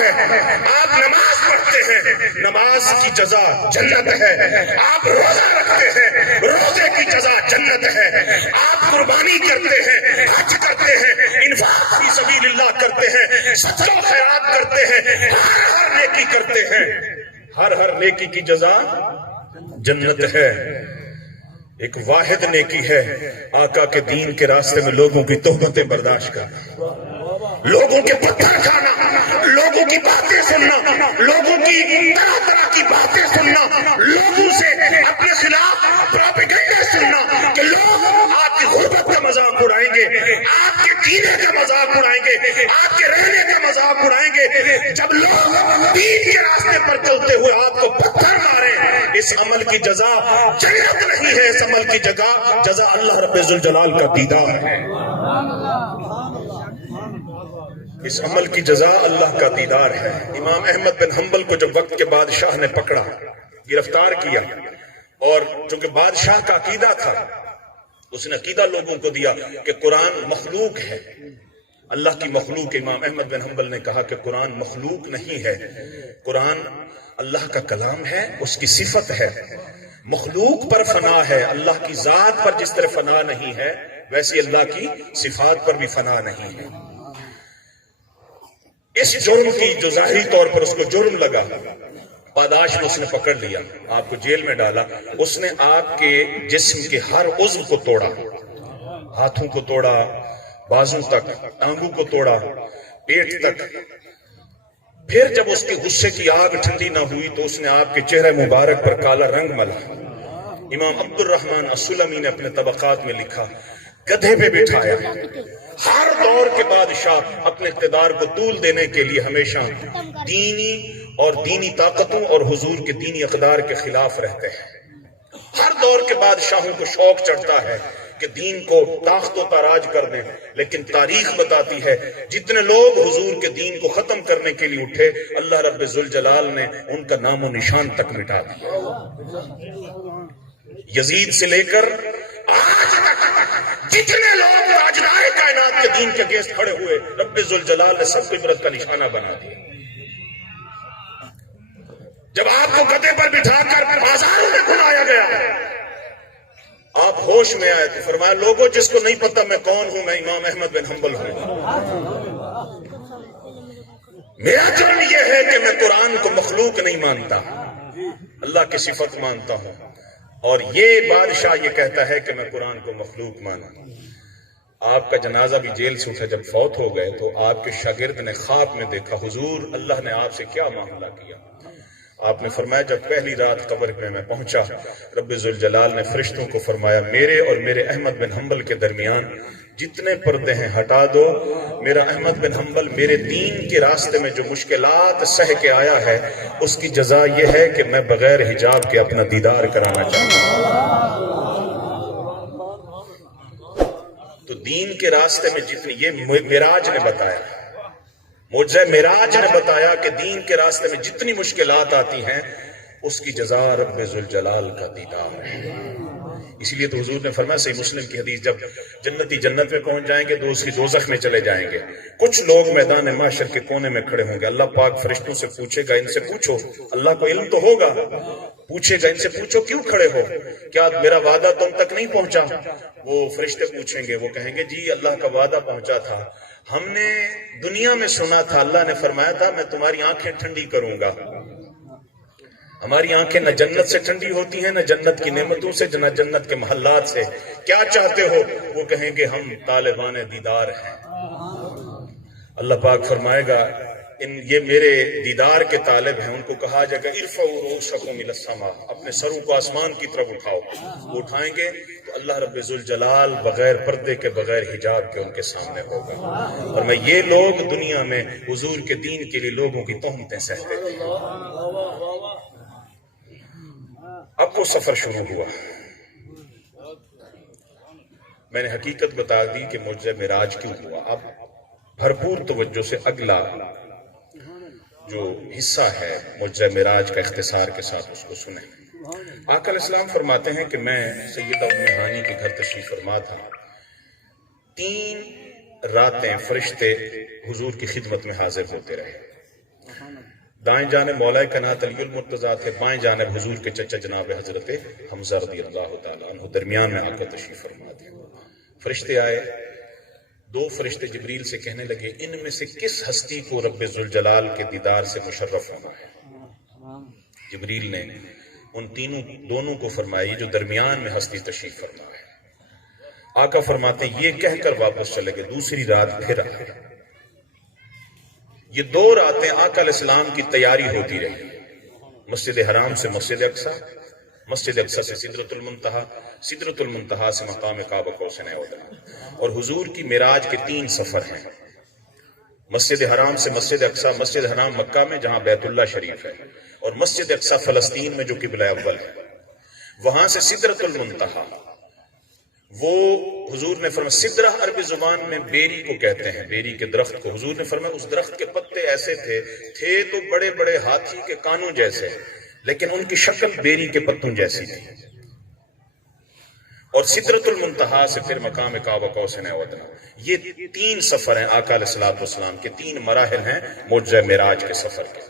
ہے. آپ نماز پڑھتے ہیں, نماز کی جزا جنت ہے. آپ روزہ رکھتے ہیں, روزے کی جزا جنت ہے. آپ قربانی کرتے ہیں, حج کرتے ہیں, انفاق فی سبیل اللہ کرتے ہیں, صدقہ و خیرات کرتے ہیں, ہر نیکی کرتے ہیں, ہر نیکی کی جزا جنت ہے. ایک واحد نیکی ہے آقا کے دین کے راستے میں لوگوں کی تہمتیں برداشت کرنا, لوگوں کے پتھر کھانا, لوگوں کی باتیں سننا, لوگوں کی طرح طرح کی باتیں سننا, لوگوں سے اپنے خلاف پروپیگنڈا سننا کہ لوگ آپ کی غربت کا مذاق اڑائیں گے, آپ کے جینے کا مذاق اڑائیں گے, آپ کے رہنے کا مذاق اڑائیں گے. جب لوگ دین کے راستے پر چلتے ہوئے آپ کو پتھر مارے, اس عمل کی جزا جنت نہیں ہے, اس عمل کی جزا اللہ رب ذوالجلال کا دیدار ہے. اس عمل کی جزا اللہ کا دیدار ہے. امام احمد بن حنبل کو جب وقت کے بادشاہ نے پکڑا, گرفتار کیا, اور چونکہ بادشاہ کا عقیدہ تھا, اس نے عقیدہ لوگوں کو دیا کہ قرآن مخلوق ہے, اللہ کی مخلوق. امام احمد بن حنبل نے کہا کہ قرآن مخلوق نہیں ہے, قرآن اللہ کا کلام ہے, اس کی صفت ہے. مخلوق پر فنا ہے, اللہ کی ذات پر جس طرح فنا نہیں ہے ویسی اللہ کی صفات پر بھی فنا نہیں ہے. اس جرم کی جو ظاہری طور پر اس کو جرم لگا, پاداش میں اس نے پکڑ لیا, آپ کو جیل میں ڈالا. اس نے آپ کے جسم کے ہر عضو کو توڑا, ہاتھوں کو توڑا, بازو تک, ٹانگوں کو توڑا, پیٹ تک. پھر جب اس کے غصے کی آگ ٹھنڈی نہ ہوئی تو اس نے آپ کے چہرے مبارک پر کالا رنگ ملا. امام عبد الرحمن السلمی نے اپنے طبقات میں لکھا, گدھے پہ بٹھایا. ہر دور کے بادشاہ اپنے اقتدار کو طول دینے کے لیے ہمیشہ دینی اور دینی طاقتوں اور حضور کے دینی اقدار کے خلاف رہتے ہیں. ہر دور کے بادشاہوں کو شوق چڑھتا ہے کہ دین کو تاخت و تاراج کر دیں, لیکن تاریخ بتاتی ہے جتنے لوگ حضور کے دین کو ختم کرنے کے لیے اٹھے, اللہ رب ذوالجلال نے ان کا نام و نشان تک مٹا دیا. یزید سے لے کر آج تک جتنے لوگ تاجدار کائنات کے دین کے اگینسٹ کھڑے ہوئے, رب ذوالجلال نے سب کو عبرت کا نشانہ بنا دیا. جب آپ کو گدھے پر بٹھا کر بازاروں میں گھمایا گیا, آپ ہوش میں آئے تو فرمایا, لوگوں جس کو نہیں پتا میں کون ہوں, میں امام احمد بن حنبل ہوں. میرا جرم یہ ہے کہ میں قرآن کو مخلوق نہیں مانتا, اللہ کی صفت مانتا ہوں. اور یہ بادشاہ یہ کہتا ہے کہ میں قرآن کو مخلوق مانا. آپ کا جنازہ بھی جیل سے اٹھا, جب فوت ہو گئے تو آپ کے شاگرد نے خواب میں دیکھا, حضور اللہ نے آپ سے کیا معاملہ کیا. آپ نے فرمایا, جب پہلی رات قبر میں پہنچا, رب ذوالجلال نے فرشتوں کو فرمایا, میرے اور میرے احمد بن حنبل کے درمیان جتنے پردے ہیں ہٹا دو. میرا احمد بن حنبل میرے دین کے راستے میں جو مشکلات سہ کے آیا ہے, اس کی جزا یہ ہے کہ میں بغیر حجاب کے اپنا دیدار کرانا چاہتا ہوں. تو دین کے راستے میں جتنی, یہ معراج نے بتایا, معجزہ معراج نے بتایا کہ دین کے راستے میں جتنی مشکلات آتی ہیں اس کی جزا رب ذوالجلال کا دیدار ہے. اسی لیے تو حضور نے فرمایا, صحیح مسلم کی حدیث, جب جنتی جنت میں پہنچ جائیں گے تو اس کی دوزخ میں چلے جائیں گے. کچھ لوگ میدان محشر کے کونے میں کھڑے ہوں گے, اللہ پاک فرشتوں سے پوچھے گا, ان سے پوچھو, اللہ کو علم تو ہوگا, پوچھے گا ان سے پوچھو کیوں کھڑے ہو, کیا میرا وعدہ تم تک نہیں پہنچا. وہ فرشتے پوچھیں گے, وہ کہیں گے جی اللہ کا وعدہ پہنچا تھا, ہم نے دنیا میں سنا تھا اللہ نے فرمایا تھا میں تمہاری آنکھیں ٹھنڈی کروں گا. ہماری آنکھیں نہ جنت سے ٹھنڈی ہوتی ہیں, نہ جنت کی نعمتوں سے, نہ جنت کے محلات سے. کیا چاہتے ہو؟ وہ کہیں گے ہم طالبان دیدار ہیں. اللہ پاک فرمائے گا یہ میرے دیدار کے طالب ہیں, ان کو کہا جائے گا ارفعوا رؤوسکم الی السماء, اپنے سروں کو آسمان کی طرف اٹھاؤ. وہ اٹھائیں گے تو اللہ رب ذوالجلال بغیر پردے کے, بغیر حجاب کے ان کے سامنے ہوگا. اور میں یہ لوگ دنیا میں حضور کے دین کے لیے لوگوں کی تہمتیں سہتے تھے. اب وہ سفر شروع ہوا. میں نے حقیقت بتا دی کہ معجزہ معراج کیوں ہوا. اب بھرپور توجہ سے اگلا جو حصہ ہے معجزہ معراج کا اختصار کے ساتھ اس کو سنیں. آقا علیہ السلام فرماتے ہیں کہ میں سیدہ ام ہانی کے گھر تشریف فرما تھا. 3 راتیں فرشتے حضور کی خدمت میں حاضر ہوتے رہے. دائیں جانب مولا کائنات علی المرتضیٰ تھے، بائیں جانب حضور کے چچا جناب حضرت حمزہ رضی اللہ تعالیٰ عنہ، درمیان میں آ کر تشریف فرما دیا۔ فرشتے آئے، دو فرشتے جبریل سے کہنے لگے ان میں سے کس ہستی کو رب ذوالجلال کے دیدار سے مشرف ہونا ہے؟ جبریل نے ان دونوں کو فرمایا جو درمیان میں ہستی تشریف فرما ہے۔ آقا فرماتے ہیں یہ کہہ کر واپس چلے گئے، دوسری رات پھر آئے۔ یہ 2 راتیں آقا علیہ السلام کی تیاری ہوتی رہی، مسجد حرام سے مسجد اقصی، مسجد اقصی سے سدرۃ المنتہا، سدرۃ المنتہا سے مقام کعبہ قوسین ادنیٰ، اور حضور کی معراج کے 3 سفر ہیں، مسجد حرام سے مسجد اقصی، مسجد حرام مکہ میں جہاں بیت اللہ شریف ہے، اور مسجد اقصی فلسطین میں جو قبلہ اول ہے، وہاں سے سدرۃ المنتہا، وہ حضور نے فرمایا، سدرہ عربی زبان میں بیری کو کہتے ہیں، بیری کے درخت کو، حضور نے فرمایا اس درخت کے پتے ایسے تھے تو بڑے بڑے ہاتھی کے کانوں جیسے، لیکن ان کی شکل بیری کے پتوں جیسی تھی۔ اور سدرۃ المنتہا سے پھر مقام کعبہ قوسین ادنیٰ، یہ 3 سفر ہیں آقا علیہ الصلوۃ والسلام کے، 3 مراحل ہیں معجزہ معراج کے سفر کے۔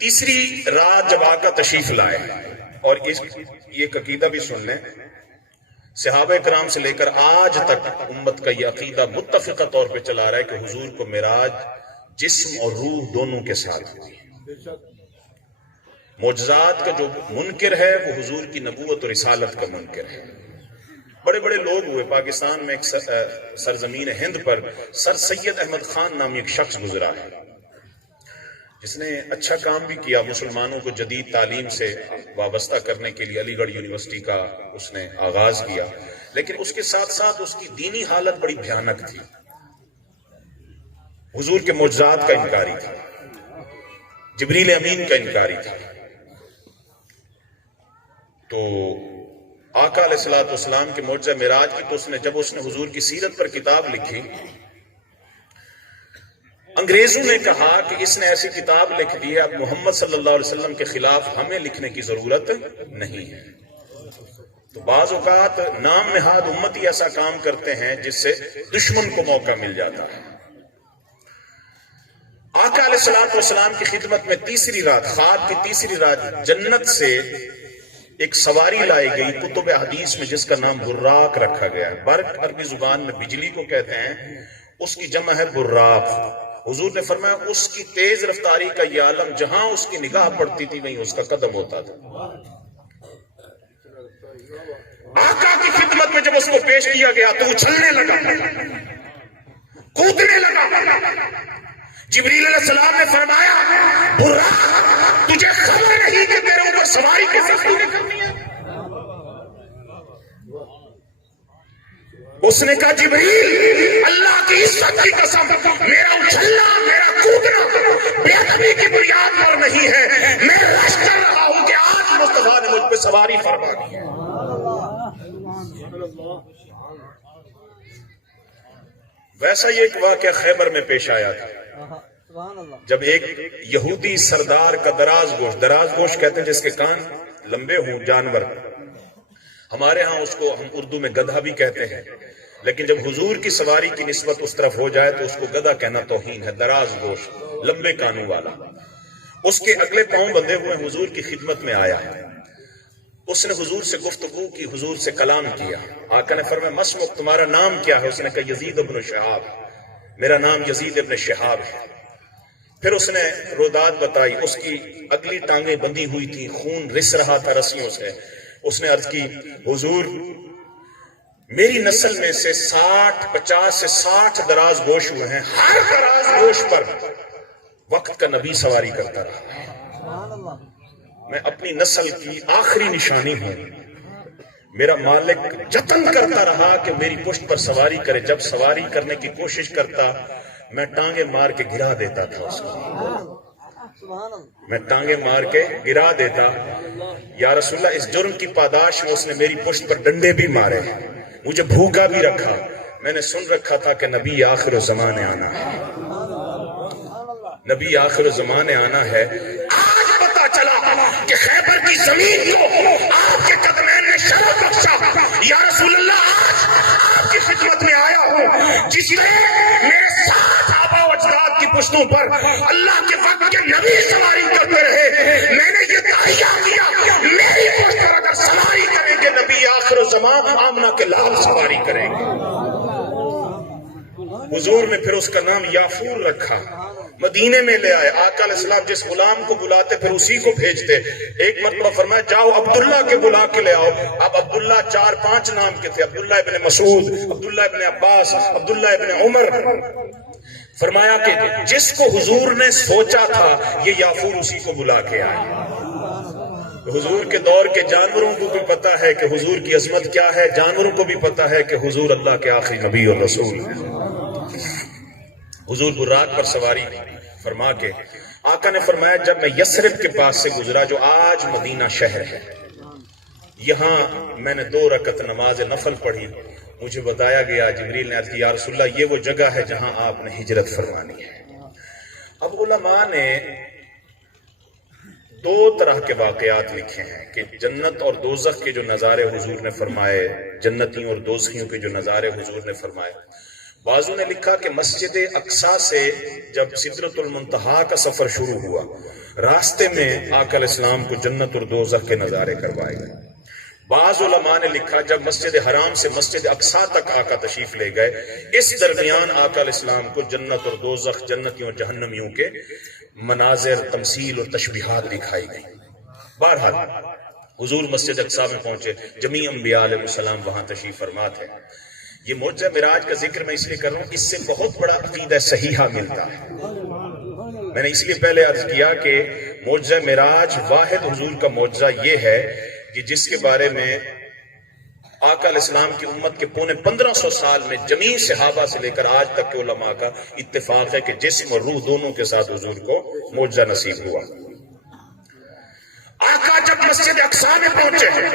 تیسری رات جب آقا تشریف لائے، اور یہ عقیدہ بھی سن لیں، صحابہ کرام سے لے کر آج تک امت کا یہ عقیدہ متفقہ طور پہ چلا رہا ہے کہ حضور کو معراج جسم اور روح دونوں کے ساتھ ہوئی۔ معجزات کا جو منکر ہے وہ حضور کی نبوت اور رسالت کا منکر ہے۔ بڑے بڑے لوگ ہوئے، پاکستان میں ایک سرزمین ہند پر سر سید احمد خان نامی ایک شخص گزرا ہے، جس نے اچھا کام بھی کیا، مسلمانوں کو جدید تعلیم سے وابستہ کرنے کے لیے علی گڑھ یونیورسٹی کا اس نے آغاز کیا، لیکن اس کے ساتھ ساتھ اس کی دینی حالت بڑی بھیانک تھی، حضور کے معجزات کا انکاری تھا، جبریل امین کا انکاری تھا۔ تو آقا علیہ الصلوۃ والسلام کے معجزہ معراج کی تو جب اس نے حضور کی سیرت پر کتاب لکھی، انگریزوں نے کہا کہ اس نے ایسی کتاب لکھ دی ہے، اب محمد صلی اللہ علیہ وسلم کے خلاف ہمیں لکھنے کی ضرورت نہیں ہے۔ تو بعض اوقات نام نہاد امتی ایسا کام کرتے ہیں جس سے دشمن کو موقع مل جاتا ہے۔ آقا علیہ الصلوۃ والسلام کی خدمت میں تیسری رات، خواب کی تیسری رات، جنت سے ایک سواری لائی گئی، کتب حدیث میں جس کا نام براق رکھا گیا ہے، برق عربی زبان میں بجلی کو کہتے ہیں، اس کی جمع ہے براق۔ حضور نے فرمایا اس کی تیز رفتاری کا یہ عالم، جہاں اس کی نگاہ پڑتی تھی وہیں اس کا قدم ہوتا تھا۔ آقا کی خدمت میں جب اس کو پیش کیا گیا تو اچھلنے لگا، کودنے لگا۔ جبریل علیہ السلام نے فرمایا براق تجھے خبر نہیں کہ تیرے اوپر سواری کس رفتار نے کرنی ہے؟ اس نے کہا جبریل اللہ کی عزت کی قسم، میرا اچھلنا، میرا کودنا بے ادبی کی بنیاد پر نہیں ہے، میں رش کر رہا ہوں کہ آج مصطفیٰ نے مجھ پہ سواری فرما دی ہے۔ ویسا یہ ایک واقعہ خیبر میں پیش آیا تھا، جب ایک یہودی سردار کا دراز گوشت کہتے ہیں جس کے کان لمبے ہوں جانور، ہمارے ہاں اس کو ہم اردو میں گدھا بھی کہتے ہیں، لیکن جب حضور کی سواری کی نسبت اس طرف ہو جائے تو اس کو گدھا کہنا توہین ہے۔ دراز گوشت، لمبے کانوں والا، اس کے اگلے پاؤں بندھے ہوئے حضور کی خدمت میں آیا ہے۔ اس نے حضور سے گفتگو کی، حضور سے کلام کیا۔ آقا نے فرمایا مسمک، تمہارا نام کیا ہے؟ اس نے کہا یزید ابن شہاب، میرا نام یزید ابن شہاب ہے۔ پھر اس نے رودات بتائی، اس کی اگلی ٹانگیں بندھی ہوئی تھی، خون رس رہا تھا رسیوں سے۔ اس نے عرض کی حضور میری نسل میں سے 50 سے 60 دراز گوش ہوئے ہیں، ہر دراز گوش پر وقت کا نبی سواری کرتا رہا، میں اپنی نسل کی آخری نشانی ہوں۔ میرا مالک جتن کرتا رہا کہ میری پشت پر سواری کرے، جب سواری کرنے کی کوشش کرتا میں ٹانگیں مار کے گرا دیتا تھا اس کو، میں ٹانگیں مار کے گرا دیتا۔ یا رسول اللہ اس جرم کی پاداش میں اس نے میری پشت پر ڈنڈے بھی مارے، مجھے بھوکا بھی رکھا، میں نے سن رکھا تھا کہ نبی آخر زمانے آنا ہے، نبی آخر زمانے آنا ہے۔ آج پتا چلا کہ خیبر کی زمین کو آپ کے قدمین نے شرف بخشا۔ یا رسول اللہ آج آپ کی خدمت میں آیا ہوں جس نے میرے ساتھ آبا و اجداد کی اللہ کے وقت کے نبی سواری کرتے رہے، میں نے یہ تحیہ کیا میری پشت پر اگر سواری کریں گے نبی آخر الزمان آمنہ کے لال سواری کریں گے۔ حضور نے پھر اس کا نام یافور رکھا، مدینے میں لے آئے۔ آقا علیہ السلام جس غلام کو بلاتے پھر اسی کو بھیجتے۔ ایک مرتبہ فرمایا جاؤ عبداللہ کے بلا کے لے آؤ۔ اب عبداللہ 4-5 نام کے تھے، عبداللہ ابن مسعود، عبداللہ ابن عباس، عبداللہ ابن عمر۔ فرمایا کہ جس کو حضور نے سوچا تھا یہ یافور اسی کو بلا کے آئے۔ حضور کے دور کے جانوروں کو بھی پتا ہے کہ حضور کی عظمت کیا ہے، جانوروں کو بھی پتا ہے کہ حضور اللہ کے آخری نبی اور رسول ہیں۔ حضور براق پر سواری فرما کے آقا نے فرمایا جب میں یثرب کے پاس سے گزرا جو آج مدینہ شہر ہے، یہاں میں نے 2 رکعت نماز نفل پڑھی، مجھے بتایا گیا جبریل نے عرض کی یا رسول اللہ یہ وہ جگہ ہے جہاں آپ نے ہجرت فرمانی ہے۔ اب علماء نے 2 طرح کے واقعات لکھے ہیں کہ جنت اور دوزخ کے جو نظارے حضور نے فرمائے، جنتیوں اور دوزخیوں کے جو نظارے حضور نے فرمائے۔ بعضوں نے لکھا کہ مسجد اقصی سے جب سدرۃ المنتہا کا سفر شروع ہوا، راستے میں آقا علیہ السلام کو جنت اور دوزخ کے نظارے کروائے گئے۔ بعض علماء نے لکھا جب مسجد حرام سے مسجد اقصی تک آقا تشریف لے گئے، اس درمیان آقا علیہ السلام کو جنت اور دوزخ، جنتیوں اور جہنمیوں کے مناظر، تمثیل اور تشبیہات دکھائی گئی۔ بہرحال حضور مسجد اقصی میں پہنچے، جمیع انبیاء علیہ السلام وہاں تشریف فرما تھے۔ یہ معجزہ معراج کا ذکر میں اس لیے کر رہا ہوں، اس سے بہت بڑا عقیدہ صحیحہ ملتا ہے۔ میں نے اس لیے پہلے عرض کیا کہ معجزہ معراج واحد حضور کا معجزہ یہ ہے کہ جس کے بارے میں آقا علیہ السلام کی امت کے پونے 1500 سال میں جمیع صحابہ سے لے کر آج تک کے علماء کا اتفاق ہے کہ جسم اور روح دونوں کے ساتھ حضور کو معجزہ نصیب ہوا۔ آقا جب مسجد اقصی میں پہنچے ہیں،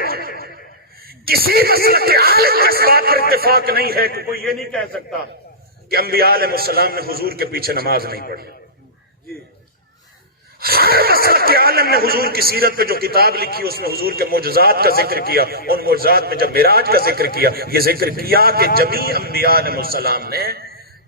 کسی مسلک کے عالم کو اس بات پر اتفاق نہیں ہے کہ کوئی یہ نہیں کہہ سکتا کہ انبیاء علیہ السلام نے حضور کے پیچھے نماز نہیں پڑھی۔ ہر مسلک کے عالم نے حضور کی سیرت پہ جو کتاب لکھی اس میں حضور کے معجزات کا ذکر کیا، ان معجزات میں جب معراج کا ذکر کیا، یہ ذکر کیا کہ جمیع انبیاء علیہ السلام نے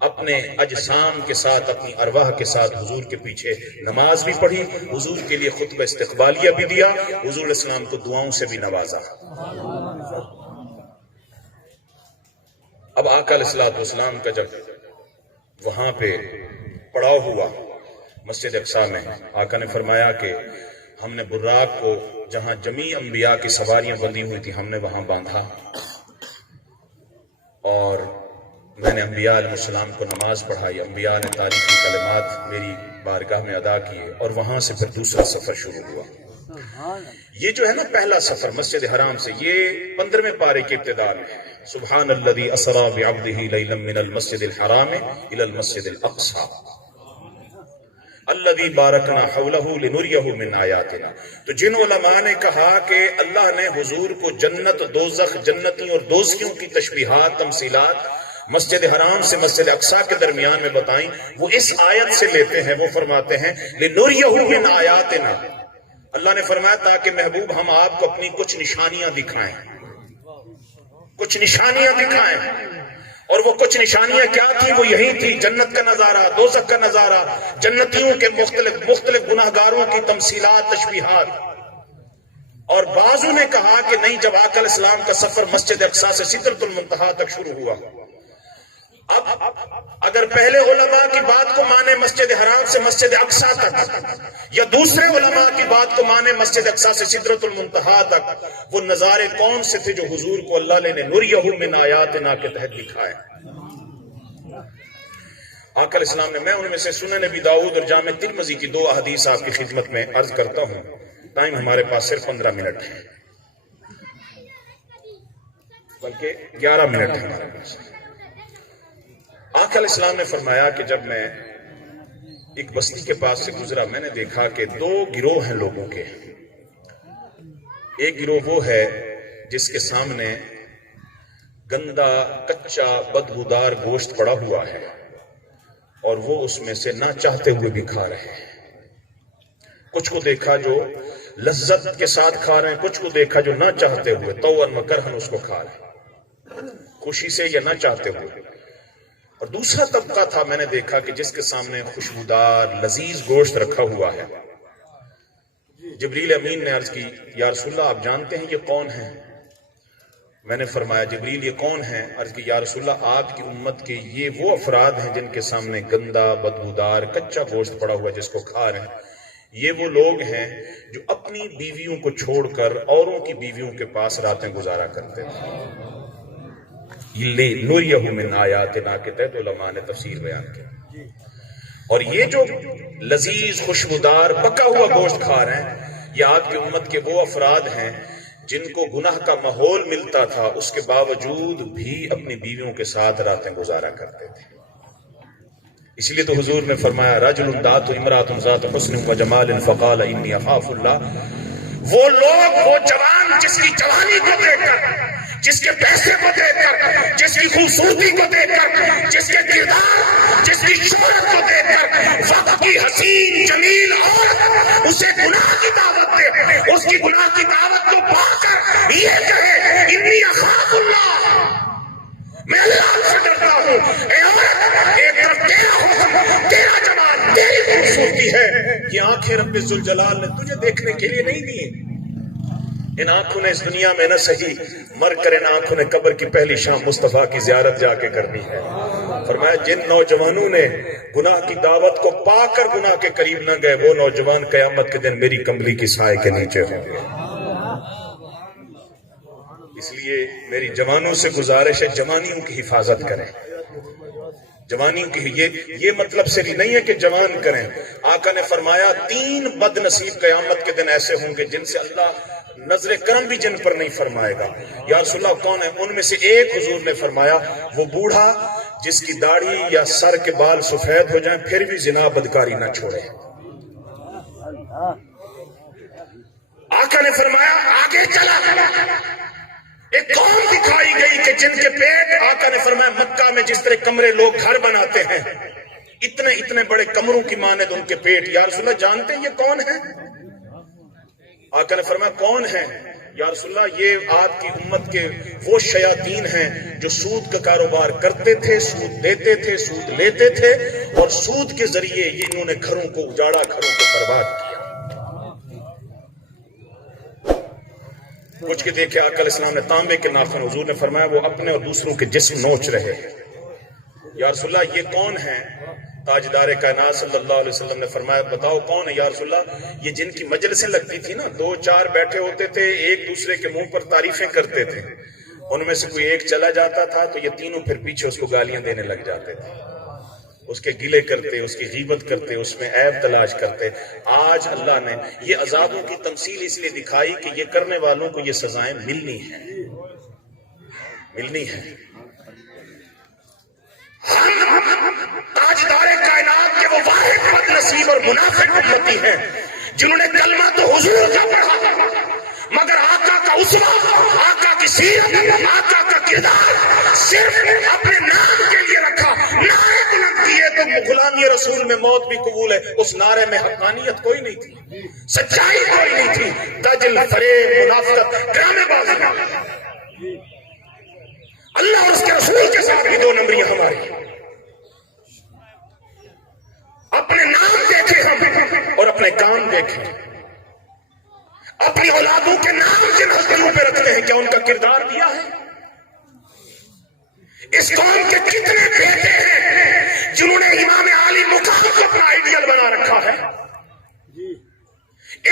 اپنے اجسام کے ساتھ، اپنی ارواح کے ساتھ حضور کے پیچھے نماز بھی پڑھی، حضور کے لیے خطبہ استقبالیہ بھی دیا، حضور علیہ السلام کو دعاؤں سے بھی نوازا۔ اب آقا علیہ السلام کا جب وہاں پہ پڑاؤ ہوا مسجد اقصی میں، آقا نے فرمایا کہ ہم نے براق کو جہاں جمیع انبیاء کی سواریاں بندھی ہوئی تھی ہم نے وہاں باندھا، اور میں نے انبیاء علیہ السلام کو نماز پڑھائی، انبیاء نے تاریخی کلمات میری بارگاہ میں ادا کیے، اور وہاں سے پھر دوسرا سفر شروع ہوا۔ یہ جو ہے نا پہلا سفر مسجد حرام سے، یہ 15ویں پارے کی ابتدا میں ہے۔ سبحان الذی اسری بعبدہ لیلا من المسجد الحرام الی المسجد الاقصی الذی بارکنا حولہ لنریہ من آیاتنا۔ تو جن علماء نے کہا کہ اللہ نے حضور کو جنت، دوزخ، جنتی اور دوزخیوں کی تشبیہات، تمثیلات مسجد حرام سے مسجد اقصی کے درمیان میں بتائیں، وہ اس آیت سے لیتے ہیں۔ وہ فرماتے ہیں لنریہ من آیاتنا، اللہ نے فرمایا تاکہ محبوب ہم آپ کو اپنی کچھ نشانیاں دکھائیں، کچھ نشانیاں دکھائیں۔ اور وہ کچھ نشانیاں کیا تھی؟ وہ یہی تھی جنت کا نظارہ، دوزخ کا نظارہ، جنتیوں کے مختلف گناہگاروں کی تمثیلات، تشبیہات۔ اور بعضوں نے کہا کہ نہیں، جب آقا علیہ السلام کا سفر مسجد اقصی سے سدرۃ المنتہا تک شروع ہوا، اب اگر پہلے علماء کی بات کو مانے مسجد حرام سے مسجد اقصی تک، یا دوسرے علماء کی بات کو مانے مسجد اقصی سے سدرۃ المنتہا تک، وہ نظارے کون سے تھے جو حضور کو اللہ نے نریہ من آیاتنا کے تحت دکھائے؟ آقا علیہ السلام نے، میں ان میں سے سنن نبی داؤد اور جامع ترمذی کی 2 احادیث آپ کی خدمت میں عرض کرتا ہوں۔ ٹائم ہمارے پاس صرف 15 منٹ ہے، بلکہ 11 منٹ ہے ہمارے پاس۔ آقا علیہ السلام نے فرمایا کہ جب میں ایک بستی کے پاس سے گزرا، میں نے دیکھا کہ 2 گروہ ہیں لوگوں کے۔ ایک گروہ وہ ہے جس کے سامنے گندا، کچا، بدبودار گوشت پڑا ہوا ہے، اور وہ اس میں سے نہ چاہتے ہوئے بھی کھا رہے ہیں۔ کچھ کو دیکھا جو لذت کے ساتھ کھا رہے ہیں، کچھ کو دیکھا جو نہ چاہتے ہوئے طوعاً و کرہاً اس کو کھا رہے ہیں، خوشی سے یا نہ چاہتے ہوئے۔ اور دوسرا طبقہ تھا، میں نے دیکھا کہ جس کے سامنے خوشبودار لذیذ گوشت رکھا ہوا ہے. جبریل امین نے عرض کی یا رسول اللہ آپ جانتے ہیں یہ کون ہیں؟ میں نے فرمایا جبریل یہ کون ہیں؟ عرض کی یا رسول اللہ آپ کی امت کے یہ وہ افراد ہیں جن کے سامنے گندا بدبودار کچا گوشت پڑا ہوا جس کو کھا رہے ہیں. یہ وہ لوگ ہیں جو اپنی بیویوں کو چھوڑ کر اوروں کی بیویوں کے پاس راتیں گزارا کرتے تھے. نُرِيَهُ مِنْ آیَاتِنَا کے تحت علماء نے تفسیر بیان کی. اور یہ جو لذیذ خوشبودار پکا ہوا گوشت کھا رہے ہیں یہ آپ کی امت کے وہ افراد ہیں جن کو گناہ کا ماحول ملتا تھا اس کے باوجود بھی اپنی بیویوں کے ساتھ راتیں گزارا کرتے تھے. اس لیے تو حضور نے فرمایا رجل ذات امرأة ذات حسن و جمال فقال انی اخاف اللہ. وہ لوگ، وہ جوان جس کی جوانی کو دیکھ کر، جس کے پیسے کو دیکھ کر، جس کی خوبصورتی کو دیکھ کر، جس کے کردار، جس کی شہرت کو دیکھ کر وقت کی حسین جمیل عورت اسے گناہ کی دعوت دے، اس کی گناہ کی دعوت کو پا کر یہ کہے انی اخاف اللہ، میں اللہ سے ڈرتا ہوں. اے عورت، ایک طرف تیرا حسن، تیرا جمال، تیری خوبصورتی ہے، یہ آنکھیں رب ذوالجلال نے تجھے دیکھنے کے لیے نہیں دی. ان آنکھوں نے اس دنیا میں نہ صحیح، مر کر ان آنکھوں نے قبر کی پہلی شام مصطفیٰ کی زیارت جا کے کرنی ہے. فرمایا جن نوجوانوں نے گناہ کی دعوت کو پا کر گناہ کے قریب نہ گئے وہ نوجوان قیامت کے دن میری کمبلی کی سائے کے نیچے ہوں گے. اس لیے میری جوانوں سے گزارش ہے جوانیوں کی حفاظت کریں. جوانیوں کی یہ مطلب سے بھی نہیں ہے کہ جوان کریں. آقا نے فرمایا 3 بد نصیب قیامت کے دن ایسے ہوں گے جن سے اللہ نظر کرم بھی جن پر نہیں فرمائے گا. یا رسول اللہ کون ہے؟ ان میں سے ایک حضور نے فرمایا وہ بوڑھا جس کی داڑھی یا سر کے بال سفید ہو جائیں پھر بھی زنا بدکاری نہ چھوڑے. آقا نے فرمایا آگے چلا ایک قوم دکھائی گئی کہ جن کے پیٹ، آقا نے فرمایا مکہ میں جس طرح کمرے لوگ گھر بناتے ہیں اتنے بڑے کمروں کی مانند ان کے پیٹ. یا رسول اللہ جانتے ہیں یہ کون ہے؟ آقا نے فرمایا کون ہے؟ یا رسول اللہ یہ آپ کی امت کے وہ شیاطین ہیں جو سود کا کاروبار کرتے تھے، سود دیتے تھے، سود لیتے تھے اور سود کے ذریعے یہ انہوں نے گھروں کو اجاڑا، گھروں کو برباد کیا. کچھ کے دیکھے آقا علیہ السلام نے تانبے کے ناخن، حضور نے فرمایا وہ اپنے اور دوسروں کے جسم نوچ رہے. یا رسول اللہ یہ کون ہیں؟ تاجدار کائنات صلی اللہ علیہ وسلم نے فرمایا بتاؤ کون ہے؟ یا رسول اللہ یہ جن کی مجلسیں لگتی تھی نا، 2-4 بیٹھے ہوتے تھے ایک دوسرے کے منہ پر تعریفیں کرتے تھے، ان میں سے کوئی ایک چلا جاتا تھا تو یہ تینوں پھر پیچھے اس کو گالیاں دینے لگ جاتے تھے، اس کے گلے کرتے، اس کی غیبت کرتے، اس میں عیب تلاش کرتے. آج اللہ نے یہ عذابوں کی تمثیل اس لیے دکھائی کہ یہ کرنے والوں کو یہ سزائیں ملنی ہیں. تاجدار کائنات کے وہ واحد بد نصیب اور منافق امتی ہیں جنہوں نے کلمہ تو حضور کا پڑھا مگر آقا کا اسوہ، آقا کی سیرت، آقا کا کردار صرف اپنے نام کے لیے رکھا. نعرے بلند کیے تو غلامی رسول میں موت بھی قبول ہے، اس نعرے میں حقانیت کوئی نہیں تھی، سچائی کوئی نہیں تھی. دجل، فریب، منافقت، ڈرامے بازی. اللہ اور اس کے رسول کے ساتھ بھی 2 نمبریاں ہماری. اپنے نام دیکھیں ہم اور اپنے کام دیکھیں. اپنی اولادوں کے نام جن ہستیوں پہ رکھتے ہیں کیا ان کا کردار دیا ہے؟ اس قوم کے کتنے بیٹے ہیں جنہوں نے امام علی مقام کو اپنا آئیڈیل بنا رکھا ہے؟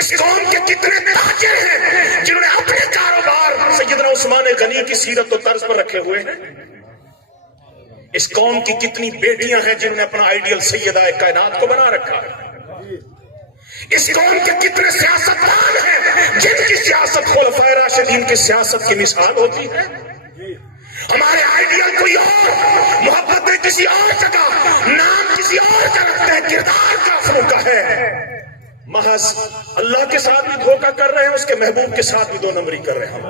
اس قوم کے کتنے تاجر ہیں جنہوں نے اپنے کاروبار سیدنا عثمان غنی کی سیرت و طرز پر رکھے ہوئے ہیں؟ اس قوم کی کتنی بیٹیاں ہیں جنہوں نے اپنا آئیڈیل سیدہ کائنات کو بنا رکھا ہے؟ اس قوم کے کتنے سیاستدان ہیں جن کی سیاست خلفائے راشدین کی سیاست کی مثال ہوتی ہے؟ ہمارے آئیڈیل کوئی اور، محبتیں کسی اور جگہ، نام کسی اور کا رکھتے ہیں، کردار کافروں کا ہے. محض اللہ کے ساتھ بھی دھوکہ کر رہے ہیں، اس کے محبوب کے ساتھ بھی 2 نمبری کر رہے ہیں.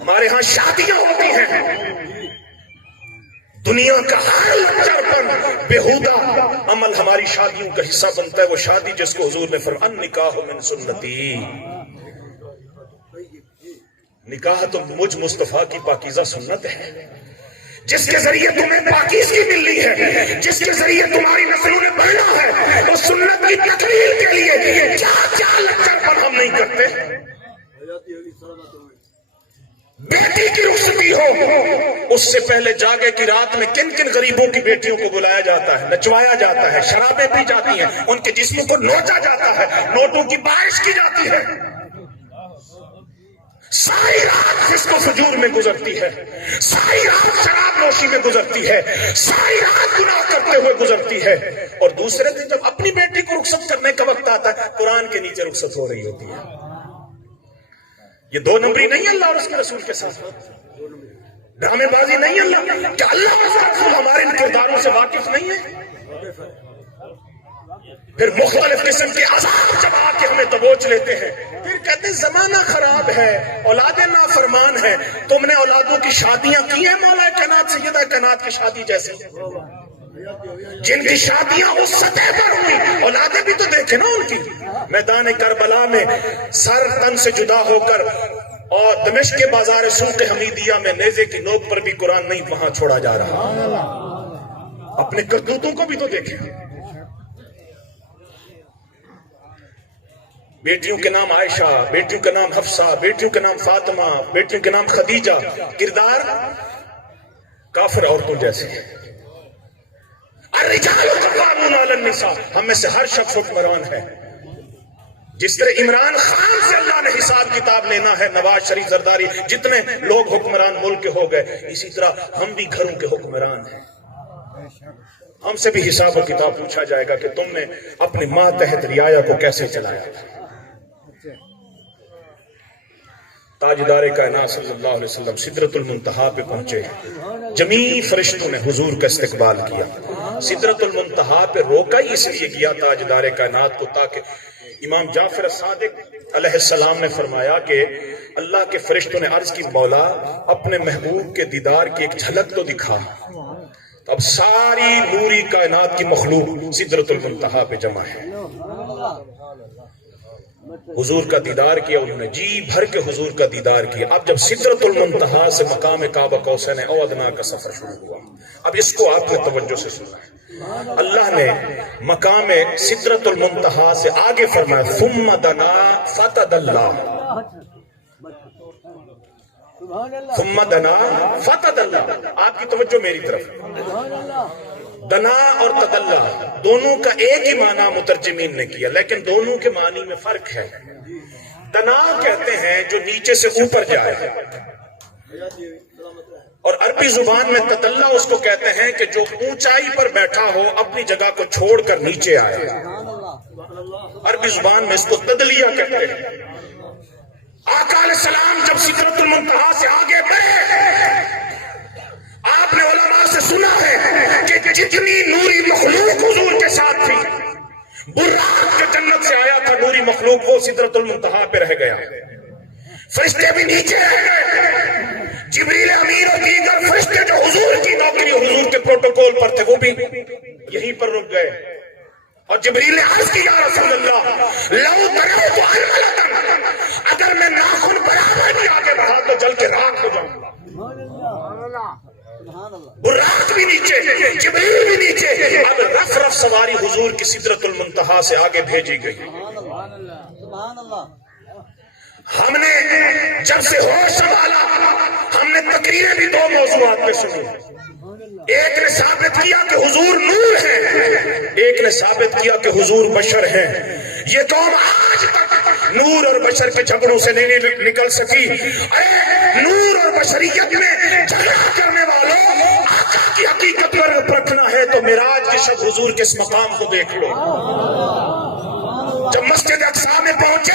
ہمارے ہاں شادیاں ہوتی ہیں، دنیا کا ہر لچر پن بےہودہ عمل ہماری شادیوں کا حصہ بنتا ہے. وہ شادی جس کو حضور نے فرمایا النکاح من سنتی، نکاح تو مجھ مصطفیٰ کی پاکیزہ سنت ہے. جس کے ذریعے تمہیں پاکیزگی ملنی ہے، جس کے ذریعے تمہاری نسلوں نے بڑھنا ہے، وہ سنت کی تکمیل کے لیے کیا کیا لچر پر ہم نہیں کرتے۔ بیٹی کی رخصتی ہو، اس سے پہلے جاگے کی رات میں کن کن غریبوں کی بیٹیوں کو بلایا جاتا ہے، نچوایا جاتا ہے، شرابیں پی جاتی ہیں، ان کے جسموں کو نوچا جاتا ہے، نوٹوں کی بارش کی جاتی ہے، ساری رات فسق و فجور میں گزرتی ہے، ساری رات شراب نوشی میں گزرتی ہے، ساری رات گناہ کرتے ہوئے گزرتی ہے، اور دوسرے دن جب اپنی بیٹی کو رخصت کرنے کا وقت آتا ہے قرآن کے نیچے رخصت ہو رہی ہوتی ہے۔ یہ دو نمبری نہیں ہے اللہ اور اس کے رسول کے ساتھ، ڈرامے بازی نہیں ہے اللہ، کیا اللہ اور اس کا رسول ہمارے ان کرداروں سے واقف نہیں ہے؟ پھر مختلف قسم کے عذاب جب آ کے ہمیں دبوچ لیتے ہیں، پھر کہتے ہیں زمانہ خراب ہے، اولاد نافرمان ہے، تم نے اولادوں کی شادیاں کی ہیں مولا کائنات سیدہ کائنات کی شادی جیسی، جن کی شادیاں اس سطح پر ہوئی، اولادیں بھی تو دیکھیں نا ان کی، میدان کربلا میں سر تن سے جدا ہو کر، اور دمشق کے بازار سوق حمیدیہ میں نیزے کی نوک پر بھی قرآن نہیں وہاں چھوڑا جا رہا، اپنے کرتوتوں کو بھی تو دیکھیں۔ بیٹیوں کے نام عائشہ، بیٹیوں کے نام حفصہ، بیٹیوں کے نام فاطمہ، بیٹیوں کے نام خدیجہ، کردار کافر عورتوں جیسے ہیں۔ الرجال قوامون علی النساء، ہم میں سے ہر شخص حکمران ہے، جس طرح عمران خان سے اللہ نے حساب کتاب لینا ہے، نواز شریف زرداری جتنے لوگ حکمران ملک کے ہو گئے، اسی طرح ہم بھی گھروں کے حکمران ہیں، ہم سے بھی حساب و کتاب پوچھا جائے گا کہ تم نے اپنی ماں تحت رعایا کو کیسے چلایا۔ تاجدار کائنات صلی اللہ علیہ وسلم سدرۃ المنتہا پہ پہنچے، جمیع فرشتوں نے حضور کا استقبال کیا، سدرۃ المنتہا پہ روکا ہی اس لیے کیا تاجدار کائنات کو تاکہ امام جعفر صادق علیہ السلام نے فرمایا کہ اللہ کے فرشتوں نے عرض کی مولا اپنے محبوب کے دیدار کی ایک جھلک تو دکھا، اب ساری نوری کائنات کی مخلوق سدرۃ المنتہا پہ جمع ہے، حضور کا دیدار کیا انہوں نے، جی بھر کے حضور کا دیدار کیا۔ اب جب سدرۃ المنتہا سے مقام کعبہ قوسین او ادنا کا سفر شروع ہوا، اب اس کو آپ نے توجہ سے سنا ہے، اللہ نے مقام سدرۃ المنتہا سے آگے فرمایا ثم دنا فتدلا، ثم دنا فتدلا، آپ کی توجہ میری طرف، دنا اور تدلا دونوں کا ایک ہی معنی مترجمین نے کیا، لیکن دونوں کے معنی میں فرق ہے۔ دنا کہتے ہیں جو نیچے سے اوپر جائے، اور عربی زبان میں تدلا اس کو کہتے ہیں کہ جو اونچائی پر بیٹھا ہو اپنی جگہ کو چھوڑ کر نیچے آئے، عربی زبان میں اس کو تدلیہ کہتے ہیں۔ آقا علیہ السلام جب سدرۃ المنتہا سے آگے بڑھے، آپ نے علماء سے سنا ہے کہ جتنی نوری مخلوق حضور کے ساتھ تھی، براق جو جنت سے آیا تھا نوری مخلوق، وہ سدرۃ المنتہا پہ رہ گیا، فرشتے بھی نیچے رہ گئے، جبریل امین اور دیگر فرشتے جو حضور کی نوکری حضور کے پروٹوکول پر تھے وہ بھی یہیں پر رک گئے، اور جبریل نے عرض کی یا رسول اللہ لو تروت انملتن، اگر میں ناخن برابر بھی آگے بڑھا تو جل کے راکھ ہو جاؤں گا۔ براق بھی نیچے، جبریل بھی نیچے، اب رف رف سواری حضور کی سدرۃ المنتہا سے آگے بھیجی گئی۔ ہم نے جب سے ہوش سنبھالا ہم نے تقریریں بھی دو موضوعات پہ سنی، ایک نے ثابت کیا کہ حضور نور ہے، ایک نے ثابت کیا کہ حضور بشر ہیں۔ یہ قوم آج تک نور اور بشر کے جھگڑوں سے نہیں نکل سکی۔ اے نور اور بشریت میں جھگڑا کرنے والوں، آقا کی حقیقت پر پرکھنا ہے تو معراج کے شب حضور کے اس مقام کو دیکھ لو۔ جب مسجد اقصی میں پہنچے،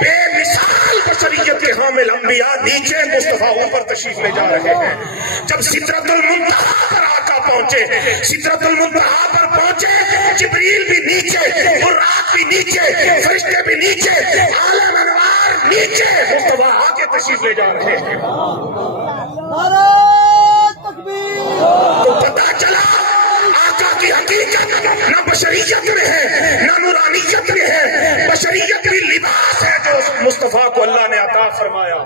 بے مثال بشریت کے حامل انبیاء نیچے، مصطفیٰ اوپر تشریف لے جا رہے ہیں۔ جب سدرۃ المنتہا پر آقا پہنچے، سدرۃ المنتہا پر پہنچے، جبریل بھی نیچے، براق بھی نیچے، فرشتے بھی نیچے، عالم انوار نیچے، مصطفیٰ آگے تشریف لے جا رہے ہیں۔ تو پتہ چلا آقا کی حقیقت نہ بشریت میں ہے نہ نورانیت میں ہے، بشریت بھی لباس ہے جو مصطفیٰ مصطفیٰ کو اللہ نے عطا فرمایا،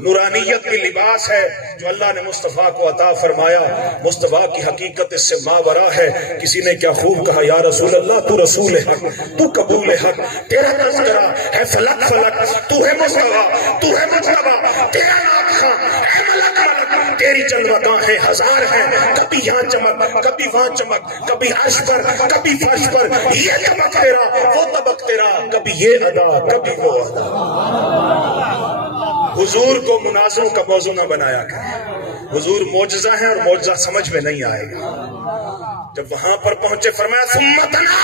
نورانیت کی لباس ہے جو اللہ نے مصطفیٰ کو عطا فرمایا۔ مصطفیٰ کی حقیقت اس سے ماورا ہے۔ کسی نے کیا خوب کہا، یا رسول اللہ تو رسول حق، تو قبول حق، تیرا تذکرہ ہے فلک فلک، تو ہے مصطفیٰ، تو ہے مجتبیٰ، تیرا نام خاں ہے ملک ملک، تیری جلوگاہیں ہزار ہیں، کبھی یہاں چمک، کبھی وہاں چمک، کبھی عرش پر، کبھی فرش پر، یہ طبق تیرا، وہ طبق تیرا، کبھی یہ ادا، کبھی وہ ادا۔ حضور کو مناظروں کا موضوع نہ بنایا کریں، حضور معجزہ ہیں اور معجزہ سمجھ میں نہیں آئے گا۔ جب وہاں پر پہنچے فرمایا ثم دنا،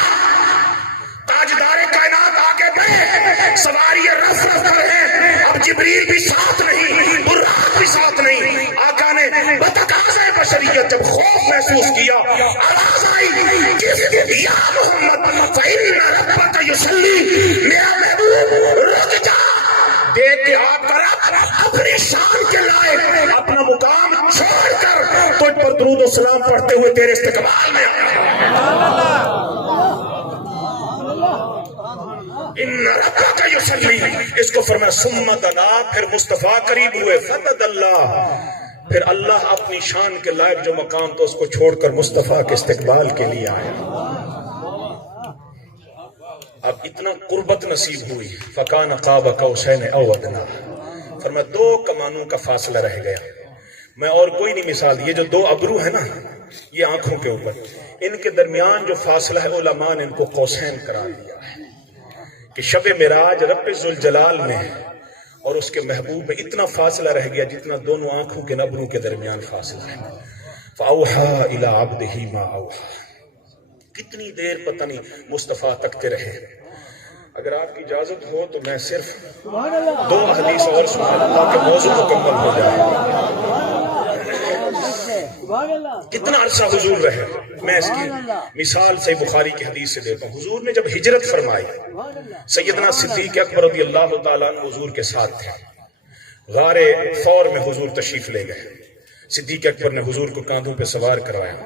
تاجدار کائنات آگے بڑھے، سواری رف رف کر ہے، اب جبریل بھی ساتھ نہیں، براق بھی ساتھ نہیں۔ آقا نے بتقاضۂ بشریت جب خوف محسوس کیا، آواز آئی یا محمد فإن ربک یصلی، میرا محبوب رک جا، دیکھ کے آپ کا رب اپنی شان کے لائق اپنا مقام چھوڑ کر تجھ پر درود و سلام پڑھتے ہوئے تیرے استقبال میں آیا۔ ان ربک یصلی، اس کو فرمایا ثم دنا، پھر مصطفیٰ قریب ہوئے، فتد اللہ، پھر اللہ اپنی شان کے لائق جو مقام تو اس کو چھوڑ کر مصطفیٰ کے استقبال کے لیے آیا۔ اب اتنا قربت نصیب ہوئی، فکان قاب قوسین او ادنی، فرمایا دو کمانوں کا فاصلہ رہ گیا۔ میں اور کوئی نہیں مثال، یہ جو دو ابرو ہے نا، یہ آنکھوں کے اوپر، ان کے درمیان جو فاصلہ ہے علماء نے ان کو قوسین قرار دیا ہے کہ شب معراج رب ذوالجلال میں اور اس کے محبوب میں اتنا فاصلہ رہ گیا جتنا دونوں آنکھوں کے نبروں کے درمیان فاصلہ ہے۔ فَأَوْحَا إِلَىٰ عَبْدِهِ مَا أَوْحَا، کتنی دیر پتہ نہیں مصطفیٰ تکتے رہے۔ اگر آپ کی اجازت ہو تو میں صرف دو حدیث اور سنا لوں تاکہ موضوع مکمل ہو جائے۔ کتنا عرصہ حضور رہے، میں اس کی مثال سے بخاری کی حدیث سے دیتا ہوں۔ حضور نے جب ہجرت فرمائی، سیدنا صدیق اکبر رضی اللہ تعالیٰ عنہ حضور کے ساتھ تھے۔ غار فور میں حضور تشریف لے گئے، صدیق اکبر نے حضور کو کاندھوں پہ سوار کروایا،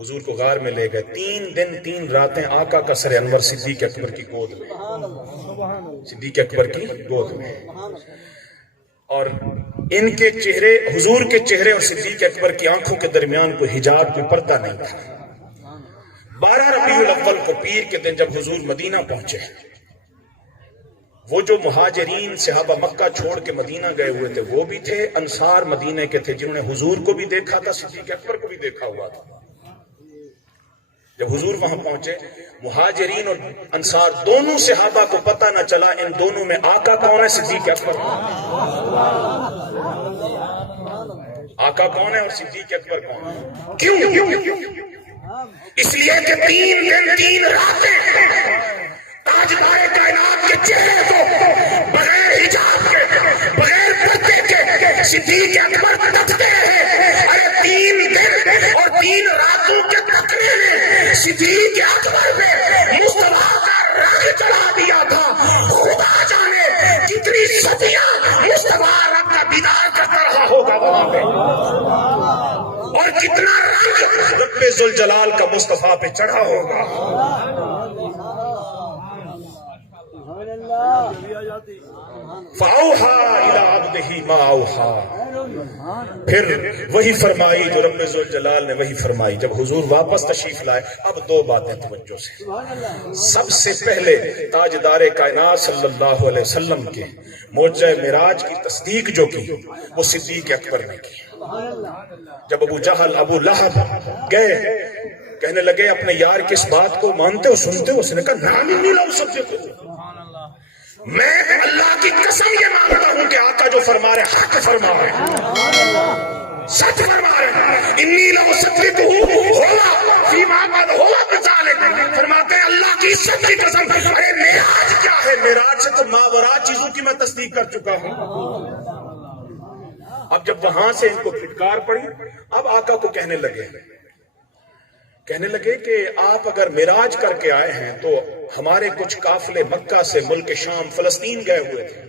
حضور کو غار میں لے گئے۔ 3 دن 3 راتیں آقا کا سر انور صدیق اکبر کی گود میں، صدیق اکبر کی گود میں، اور ان کے چہرے، حضور کے چہرے اور صدیق اکبر کی آنکھوں کے درمیان کوئی حجاب، کوئی پردہ نہیں تھا۔ 12 ربیع الاول کو پیر کے دن جب حضور مدینہ پہنچے، وہ جو مہاجرین صحابہ مکہ چھوڑ کے مدینہ گئے ہوئے تھے وہ بھی تھے، انصار مدینہ کے تھے جنہوں نے حضور کو بھی دیکھا تھا، صدیق اکبر کو بھی دیکھا ہوا تھا۔ جب حضور وہاں پہنچے، مہاجرین اور انصار دونوں صحابہ کو پتہ نہ چلا ان دونوں میں آقا کون ہے، صدیق اکبر آقا کون ہے اور صدیق اکبر کون ہے۔ کیوں؟ اس لیے کہ 3 دن 3 راتیں تاجدار کائنات کے چہرے کو بغیر حجاب کے، بغیر پردے کے صدیق اکبر تکتے رہے۔ ارے 3 دن اور 3 راتوں کے تکنے نے صدیق اکبر پہ مصطفیٰ کا رنگ چڑھا دیا تھا۔ خدا جانے کتنی صدیاں مصطفیٰ رب کا دیدار کرتا رہا ہوگا وہاں پہ، اور کتنا رنگ رب ذوالجلال کا مصطفیٰ پہ چڑھا ہوگا۔ فَأَوْحَا إِلَىٰ عَبْدِهِ مَا أَوْحَا، پھر وہی فرمائی جو رب ذوالجلال نے وہی فرمائی۔ جب حضور واپس تشریف لائے، اب 2 باتیں توجہ سے۔ سب سے پہلے تاجدار کائنات صلی اللہ علیہ وسلم کے معجزہ معراج کی تصدیق جو کی وہ صدیق اکبر نے کی۔ جب ابو جہل، ابو لہب گئے کہنے لگے اپنے یار کس بات کو مانتے ہو، سنتے ہو، اس نے کہا نام ہی نہیں لو سب کو، میں اللہ کی قسم یہ مانتا ہوں کہ آقا جو فرما رہے حق فرما رہے، سچ فرما رہے۔ انی لأصدقہ ہوا فیما بعد ہوا بذالک، فرماتے ہیں اللہ کی عزت کی قسم۔ ارے معراج کیا ہے؟ معراج سے تو ماورا چیزوں کی میں تصدیق کر چکا ہوں۔ اب جب وہاں سے ان کو پھٹکار پڑی، اب آقا کو کہنے لگے کہ آپ اگر معراج کر کے آئے ہیں تو ہمارے کچھ قافلے مکہ سے ملک شام فلسطین گئے ہوئے تھے،